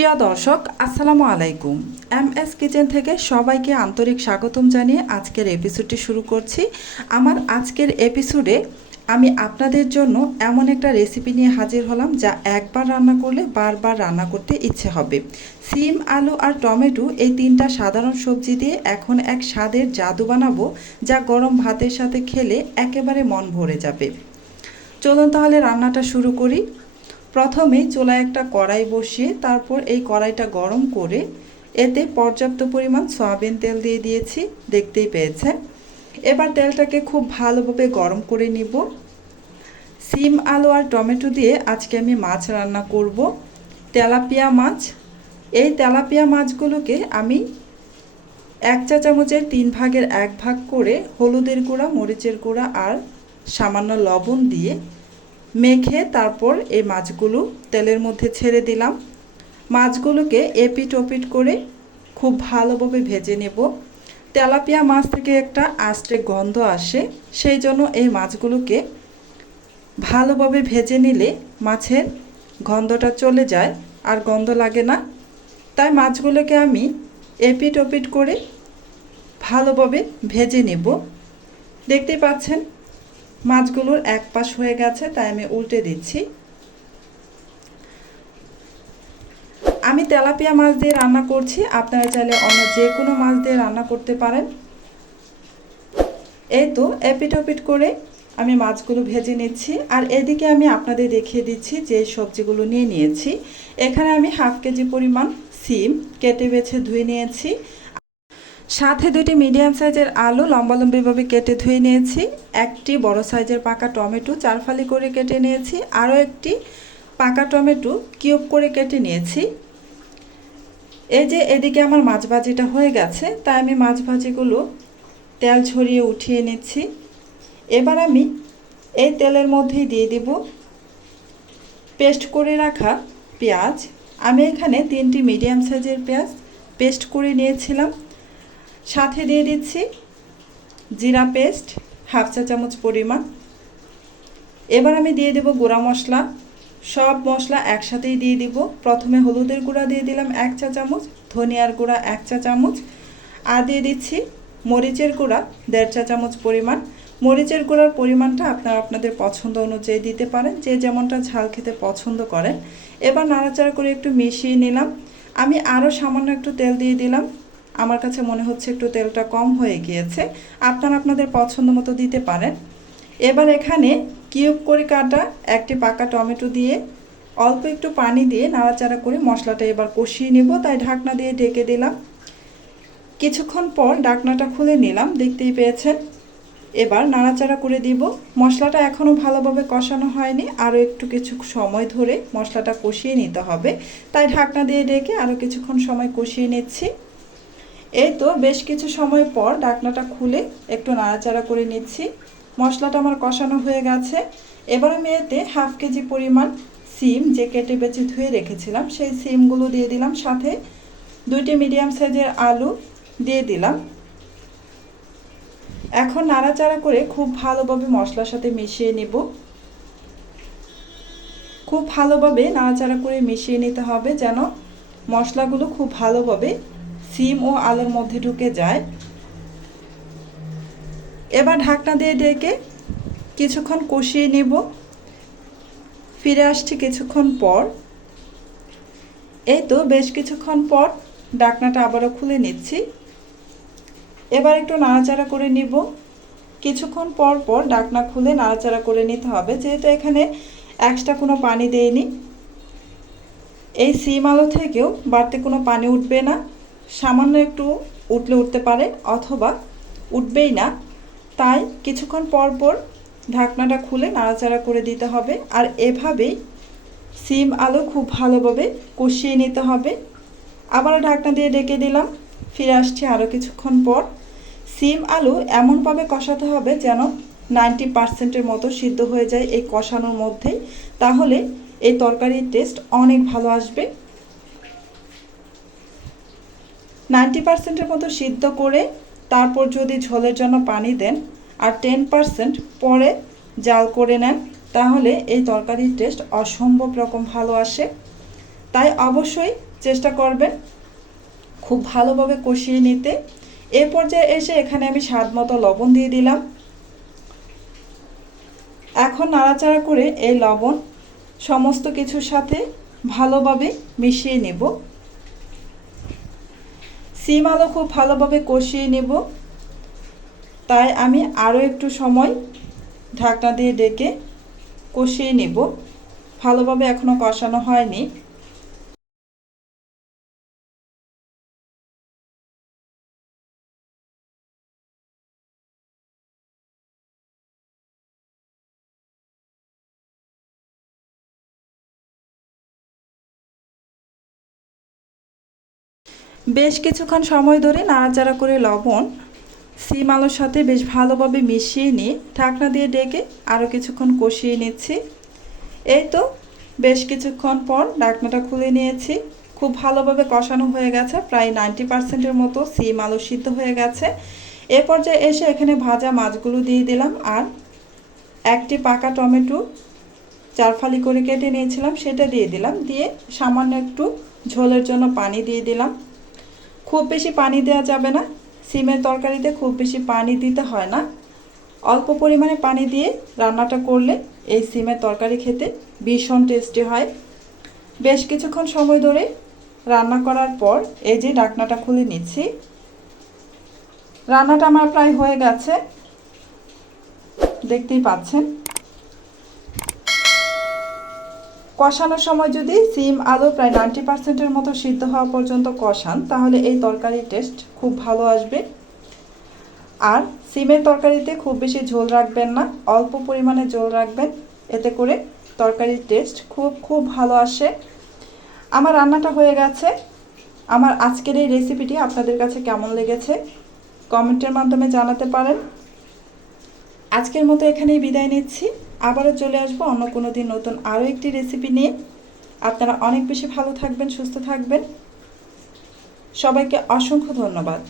প্রিয় দর্শক আসসালামু আলাইকুম। এমএস কিচেন থেকে সবাইকে আন্তরিক স্বাগতম জানিয়ে আজকের এপিসোডটি শুরু করছি। আমার আজকের এপিসোডে আমি আপনাদের জন্য এমন একটা রেসিপি নিয়ে হাজির হলাম যা একবার রান্না করলে বারবার রান্না করতে ইচ্ছে হবে। সিম, আলু আর টমেটো এই তিনটা সাধারণ সবজি দিয়ে এখন এক স্বাদের জাদু বানাবো, যা গরম ভাতের সাথে খেলে একেবারে মন ভরে যাবে। চলুন তাহলে রান্নাটা শুরু করি। প্রথমে চুলায় একটা কড়াই বসিয়ে তারপর এই কড়াইটা গরম করে এতে পর্যাপ্ত পরিমাণ সয়াবিন তেল দিয়ে দিয়েছি, দেখতেই পেয়েছেন। এবার তেলটাকে খুব ভালোভাবে গরম করে নিব। সিম, আলু আর টমেটো দিয়ে আজকে আমি মাছ রান্না করব, তেলাপিয়া মাছ। এই তেলাপিয়া মাছগুলোকে আমি 1 চা চামচের 3 ভাগের 1 ভাগ করে হলুদের গুঁড়া, মরিচের গুঁড়া আর সামান্য লবণ দিয়ে মেখে তারপর এই মাছগুলো তেলের মধ্যে ছেড়ে দিলাম। মাছগুলোকে এপিট ওপিট করে খুব ভালোভাবে ভেজে নেব। তেলাপিয়া মাছ থেকে একটা আষ্টে গন্ধ আসে, সেই জন্য এই মাছগুলোকে ভালোভাবে ভেজে নিলে মাছের গন্ধটা চলে যায় আর গন্ধ লাগে না। তাই মাছগুলোকে আমি এপিট ওপিট করে ভালোভাবে ভেজে নেব। দেখতেই পাচ্ছেন মাছগুলোর এক পাশ হয়ে গেছে, তাই আমি উল্টে দিচ্ছি। আমি তেলাপিয়া মাছ দিয়ে রান্না করছি, আপনারা চাইলে অন্য যে কোনো মাছ দিয়ে রান্না করতে পারেন। এই তো এপিট ওপিট করে আমি মাছগুলো ভেজে নিচ্ছি। আর এদিকে আমি আপনাদের দেখিয়ে দিচ্ছি যে সবজিগুলো নিয়ে নিয়েছি। এখানে আমি হাফ কেজি পরিমাণ সিম কেটে বেছে ধুয়ে নিয়েছি, সাথে 2টি মিডিয়াম সাইজের আলু লম্বালম্বিভাবে কেটে ধুয়ে নিয়েছি, একটি বড় সাইজের পাকা টমেটো 4 ফালি করে কেটে নিয়েছি, আরও একটি পাকা টমেটো কিউব করে কেটে নিয়েছি। এই যে এদিকে আমার মাছ ভাজিটা হয়ে গেছে, তাই আমি মাছ ভাজিগুলো তেল ছড়িয়ে উঠিয়ে নিচ্ছি। এবার আমি এই তেলের মধ্যেই দিয়ে দিব পেস্ট করে রাখা পেঁয়াজ। আমি এখানে 3টি মিডিয়াম সাইজের পেঁয়াজ পেস্ট করে নিয়েছিলাম। সাথে দিয়ে দিচ্ছি জিরা পেস্ট হাফ চা চামচ পরিমাণ। এবার আমি দিয়ে দেব গুঁড়া মশলা, সব মশলা একসাথেই দিয়ে দিব। প্রথমে হলুদের গুঁড়া দিয়ে দিলাম 1 চা চামচ, ধনিয়ার গুঁড়া 1 চা চামচ, আর দিয়ে দিচ্ছি মরিচের গুঁড়া 1.5 চা চামচ পরিমাণ। মরিচের গুঁড়ার পরিমাণটা আপনারা আপনাদের পছন্দ অনুযায়ী দিতে পারেন, যে যেমনটা ঝাল খেতে পছন্দ করেন। এবার নাড়াচাড়া করে একটু মিশিয়ে নিলাম। আমি আরও সামান্য একটু তেল দিয়ে দিলাম, আমার কাছে মনে হচ্ছে একটু তেলটা কম হয়ে গিয়েছে, আপনারা আপনাদের পছন্দ মতো দিতে পারেন। এবার এখানে কিউব করে কাটা একটি পাকা টমেটো দিয়ে অল্প একটু পানি দিয়ে নাড়াচাড়া করে মশলাটা এবার কষিয়ে নিব, তাই ঢাকনা দিয়ে ঢেকে দিলাম। কিছুক্ষণ পর ঢাকনাটা খুলে নিলাম, দেখতেই পেয়েছেন। এবার নাড়াচাড়া করে দিব। মশলাটা এখনও ভালোভাবে কষানো হয়নি, আরও একটু কিছু সময় ধরে মশলাটা কষিয়ে নিতে হবে, তাই ঢাকনা দিয়ে ঢেকে আরও কিছুক্ষণ সময় কষিয়ে নিচ্ছি। এই তো বেশ কিছু সময় পর ঢাকনাটা খুলে একটু নাড়াচাড়া করে নিচ্ছি। মশলাটা আমার কষানো হয়ে গেছে। এবার আমি এতে হাফ কেজি পরিমাণ সিম যে কেটে বেছে ধুয়ে রেখেছিলাম সেই সিমগুলো দিয়ে দিলাম, সাথে 2টি মিডিয়াম সাইজের আলু দিয়ে দিলাম। এখন নাড়াচাড়া করে খুব ভালোভাবে মশলার সাথে মিশিয়ে নেব। খুব ভালোভাবে নাড়াচাড়া করে মিশিয়ে নিতে হবে, যেন মশলাগুলো খুব ভালোভাবে সিম ও আলুর মধ্যে ঢুকে যায়। এবার ঢাকনা দিয়ে ঢেকে কিছুক্ষণ কষিয়ে নেব। ফিরে আসছি কিছুক্ষণ পর। এই তো বেশ কিছুক্ষণ পর ঢাকনাটা আবারও খুলে নিচ্ছি। এবার একটু নাড়াচাড়া করে নিব। কিছুক্ষণ পর পর ঢাকনা খুলে নাড়াচাড়া করে নিতে হবে, যেহেতু এখানে এক্সট্রা কোনো পানি দেইনি। এই সিম আলু থেকেও বাড়তি কোনো পানি উঠবে না, সামান্য একটু উঠলে উঠতে পারে অথবা উঠবেই না, তাই কিছুক্ষণ পর পর ঢাকনাটা খুলে নাড়াচাড়া করে দিতে হবে। আর এভাবেই সিম আলু খুব ভালোভাবে কষিয়ে নিতে হবে। আবারও ঢাকনা দিয়ে ঢেকে দিলাম। ফিরে আসছি আরও কিছুক্ষণ পর। সিম আলু এমনভাবে কষাতে হবে যেন 90%-এর মতো সিদ্ধ হয়ে যায় এই কষানোর মধ্যেই, তাহলে এই তরকারির টেস্ট অনেক ভালো আসবে। 90%-এর মতো সিদ্ধ করে তারপর যদি ঝোলের জন্য পানি দেন আর 10% পরে জাল করে নেন, তাহলে এই তরকারির টেস্ট অসম্ভব রকম ভালো আসে। তাই অবশ্যই চেষ্টা করবেন খুব ভালোভাবে কষিয়ে নিতে। এ পর্যায়ে এসে এখানে আমি স্বাদ মতো লবণ দিয়ে দিলাম। এখন নাড়াচাড়া করে এই লবণ সমস্ত কিছুর সাথে ভালোভাবে মিশিয়ে নেব। সিম আলু খুব ভালোভাবে কষিয়ে নেব, তাই আমি আরও একটু সময় ঢাকনা দিয়ে ডেকে কষিয়ে নেব। ভালোভাবে এখনও কষানো হয়নি। বেশ কিছুক্ষণ সময় ধরে নাড়াচাড়া করে লবণ সিম আলুর সাথে বেশ ভালোভাবে মিশিয়ে নিয়ে ঢাকনা দিয়ে ডেকে আরও কিছুক্ষণ কষিয়ে নিচ্ছি। এই তো বেশ কিছুক্ষণ পর ঢাকনাটা খুলে নিয়েছি। খুব ভালোভাবে কষানো হয়ে গেছে, প্রায় 90%-এর মতো সিম আলু সিদ্ধ হয়ে গেছে। এ পর্যায়ে এসে এখানে ভাজা মাছগুলো দিয়ে দিলাম আর একটি পাকা টমেটো 4 ফালি করে কেটে নিয়েছিলাম সেটা দিয়ে দিলাম। দিয়ে সামান্য একটু ঝোলের জন্য পানি দিয়ে দিলাম। খুব বেশি পানি দেওয়া যাবে না, সিমের তরকারিতে খুব বেশি পানি দিতে হয় না। অল্প পরিমাণে পানি দিয়ে রান্নাটা করলে এই সিমের তরকারি খেতে ভীষণ টেস্টি হয়। বেশ কিছুক্ষণ সময় ধরে রান্না করার পর এই যে ঢাকনাটা খুলে নিচ্ছি। রান্নাটা আমার প্রায় হয়ে গেছে, দেখতেই পাচ্ছেন। কষানোর সময় যদি সিম আলু প্রায় 90%-এর মতো সিদ্ধ হওয়া পর্যন্ত কষান, তাহলে এই তরকারির টেস্ট খুব ভালো আসবে। আর সিমের তরকারিতে খুব বেশি ঝোল রাখবেন না, অল্প পরিমাণে ঝোল রাখবেন, এতে করে তরকারির টেস্ট খুব ভালো আসে। আমার রান্নাটা হয়ে গেছে। আমার আজকের এই রেসিপিটি আপনাদের কাছে কেমন লেগেছে কমেন্টের মাধ্যমে জানাতে পারেন। আজকের মতো এখানেই বিদায় নিচ্ছি। আবারও চলে আসবো অন্য কোনো দিন নতুন আরও একটি রেসিপি নিয়ে। আপনারা অনেক বেশি ভালো থাকবেন, সুস্থ থাকবেন। সবাইকে অসংখ্য ধন্যবাদ।